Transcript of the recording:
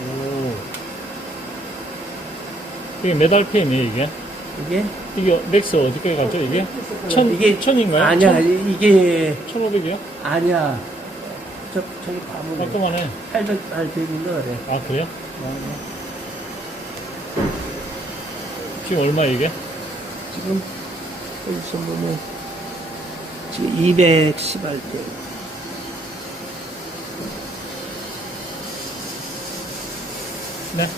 오. 이게 몇 RPM이에요, 이게? 이게 맥스 어디까지 가죠, 이게? 이게 1000인가요? 아니야, 이게 1500이요? 아니야. 저기 가면 깔끔하네. 800RPM인가 그래. 아, 그래요? 지금 얼마 이게? 지금 여기서 보면 지금 210RPM. 네.